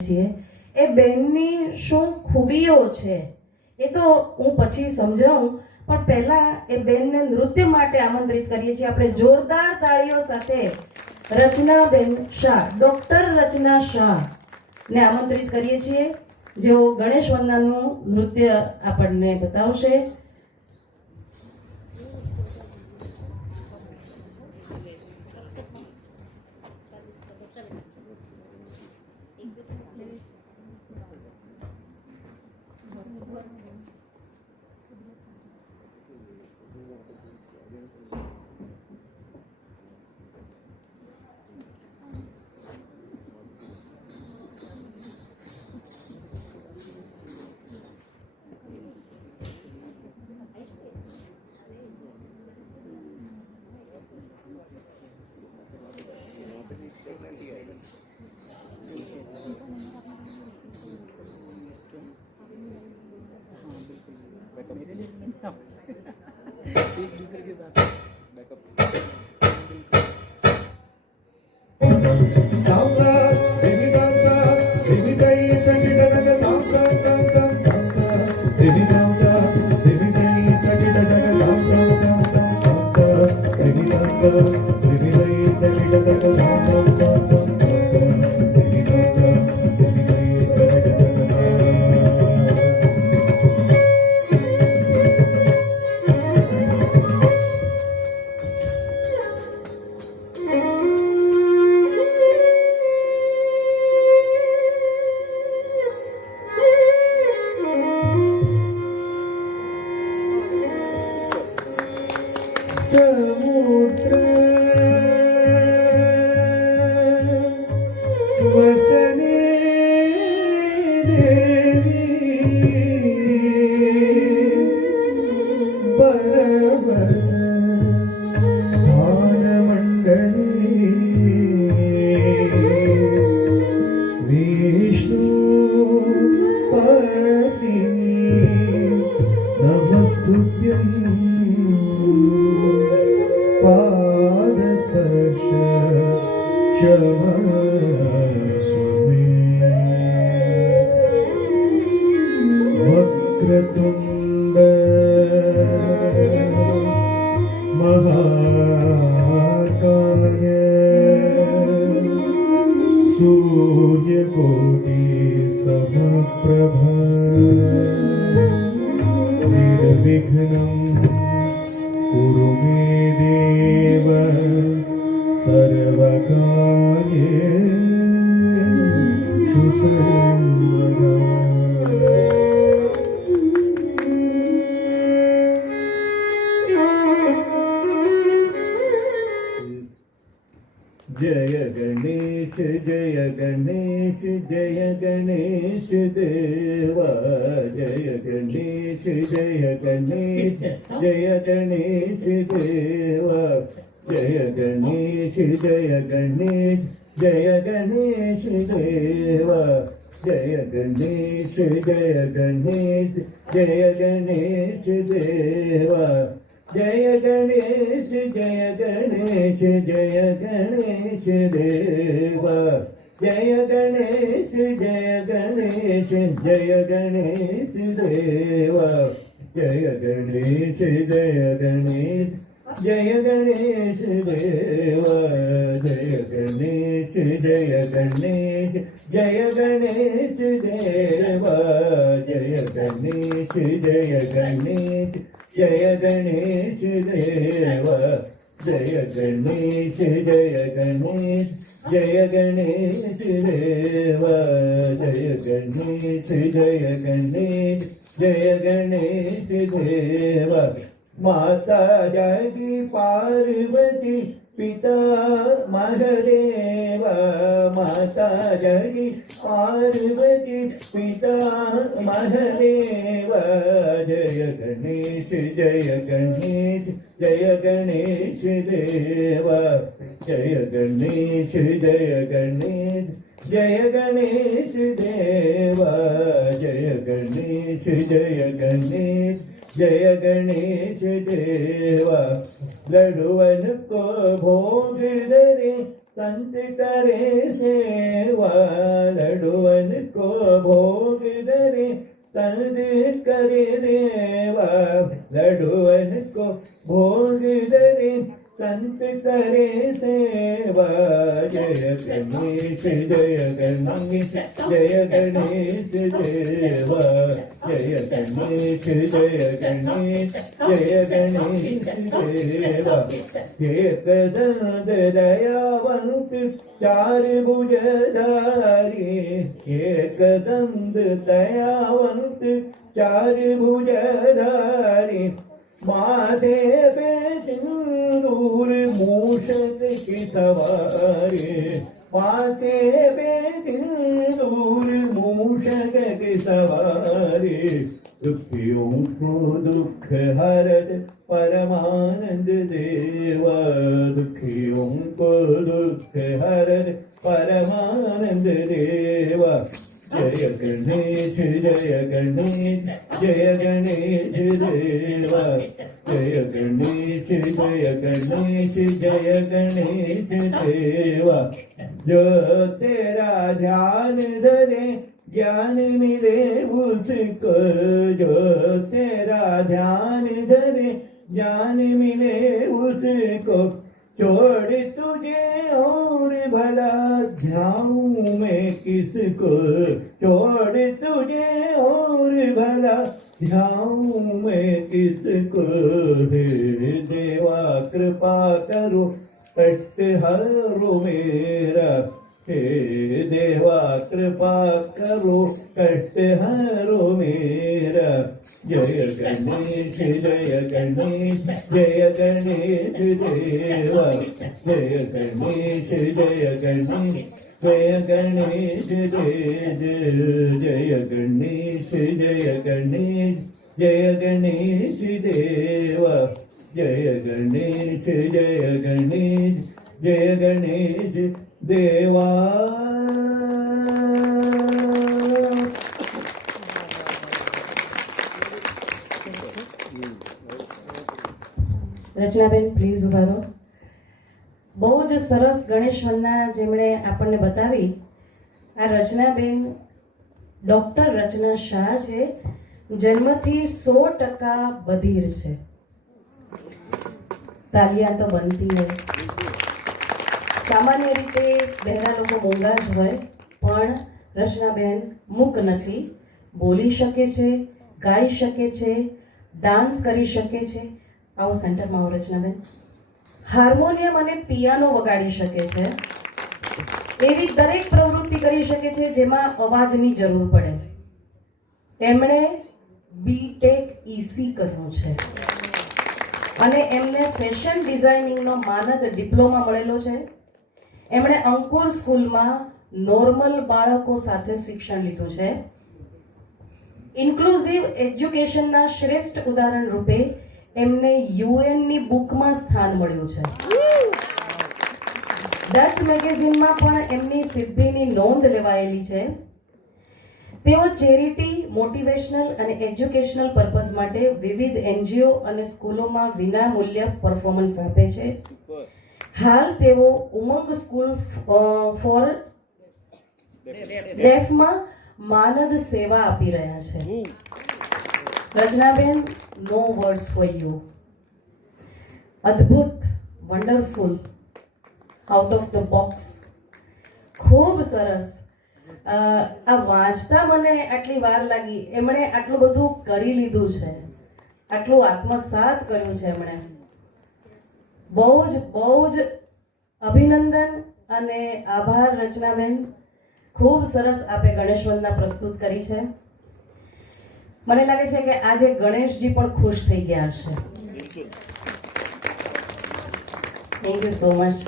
છીએ એ બેનની શું ખૂબીઓ છે એ તો હું પછી સમજાવું, પણ પહેલા એ બેનને નૃત્ય માટે આમંત્રિત કરીએ છીએ આપણે જોરદાર તાળીઓ સાથે. રચનાબેન શાહ, ડોક્ટર રચના શાહ ને આમંત્રિત કરીએ છીએ, જેઓ ગણેશ વંદનાનું નૃત્ય આપણને બતાવશે. एक दूसरे के साथ बैकअप समुद्र वसने देवी बरबर स्थान मंडली विष्णु पत्नी नमस्तुभ्यं पादस्पर्श क्षमस्व मे वक्रतुण्ड महाकाय सूर्यकोटि समप्रभ निर्विघ्नं कुरु मे देव सर्वकार्येषु सर्वदा. जय गणेश जय गणेश जय गणेश देवा. जय गणेश जय गणेश जय गणेश देवा. जय गणेश जय गणेश जय गणेश देवा. जय गणेश जय गणेश जय गणेश देवा. जय गणेश जय गणेश जय गणेश देवा. जय गणेश जय गणेश जय गणेश देवा. जय गणेश जय गणेश जय गणेश देवा. जय गणेश जय गणेश जय गणेश देवा. जय गणेश जय गणेश जय गणेश देवा. जय गणेश जय गणेश जय गणेश देवा. जय गणेश जय गणेश जय गणेश देवा. माता जगी पार्वती पिता महादेवा. माता जगी पार्वती पिता महादेवा. जय गणेश जय गणेश जय गणेश देवा. जय गणेश जय गणेश जय गणेश देवा. जय गणेश जय गणेश जय गणेश देवा. लडुवन को भोग धरे संत करे सेवा लडुवन को भोग धरे संत करे देवा लडुवन को भोग धरे संत करे सेवा जय गणेश जय गणेश जय गणेश देवा जय गणेश जय गणेश जय गणेश देवा एक दंत दयावंत चार भुजधारी एक दंत दयावंत चार भुजधारी माथे पे सिंदूर मूषक की सवारी माथे पे सिंदूर मूषक की सवारी दुखियों को दुख हरत परमानंद देवा दुखियों को दुख हरत परमानंद देवा जय गणेश जय गणेश जय गणेश देवा जय गणेश जय गणेश जय गणेश देवा जो तेरा ध्यान धरे ज्ञान मिले उसको जो तेरा ध्यान धरे ज्ञान मिले उसको छोड़ तुझे और भला जाऊं मैं किसको छोड़ तुझे और भला जाऊं मैं किसको हे देवा कृपा करो कष्ट हरो मेरा हे देवा कृपा करो कष्ट हरो मेरा जय गणेश जय गणेश जय गणेश देवा जय गणेश जय गणेश जय गणेश जय गणेश जय गणेश जय गणेश देवा जय गणेश जय गणेश जय गणेश देवा રચનાબેન પ્લીઝ ઉભા રહો. બહુ જ સરસ ગણેશ વંદના જેમણે આપણને બતાવી. આ રચનાબેન ડૉક્ટર રચના શાહ છે. જન્મથી 100% બધિર છે. તાલિયા તો બનતી હોય. સામાન્ય રીતે બહેરા લોકો મૂંગા જ હોય, પણ રચનાબેન મૂક નથી. બોલી શકે છે, ગાઈ શકે છે, ડાન્સ કરી શકે છે. આવો સેન્ટરમાં આવો રચનાબેન. હાર્મોનિયમ અને પિયાનો વગાડી શકે છે. એવી દરેક પ્રવૃત્તિ કરી શકે છે જેમાં અવાજની જરૂર પડે. એમણે બીટેક ઈસી કર્યું છે અને એમને ફેશન ડિઝાઇનિંગનો માનદ ડિપ્લોમા મળેલો છે. એમણે અંકુર સ્કૂલમાં નોર્મલ બાળકો સાથે શિક્ષણ લીધું છે. ઇન્ક્લુઝિવ એજ્યુકેશનના શ્રેષ્ઠ ઉદાહરણ રૂપે એમને યુએનની બુકમાં સ્થાન મળ્યું છે. ડચ મેગેઝિનમાં પણ એમની સિદ્ધિની નોંધ લેવાયેલી છે. તેઓ ચેરિટી, મોટિવેશનલ અને એજ્યુકેશનલ પર્પઝ માટે વિવિધ એનજીઓ અને સ્કૂલોમાં વિનામૂલ્ય પરફોર્મન્સ આપે છે. હાલ તેઓ ઉમંગ સ્કૂલ ફોર ડેફમાં માનદ સેવા આપી રહ્યા છે. રચનાબેન, નો વર્ડ્સ ફોર યુ. અદ્ભુત, wonderful, out of the box, ખૂબ સરસ. આ વાંચતા મને આટલી વાર લાગી. એમણે આટલું બધું કરી લીધું છે, આટલું આત્મસાત કર્યું છે એમણે. બહુ જ અભિનંદન અને આભાર રચનાબેન. ખૂબ સરસ આપે ગણેશ વંદના પ્રસ્તુત કરી છે. મને લાગે છે કે આજે ગણેશજી પણ ખુશ થઈ ગયા હશે. Thank you so much.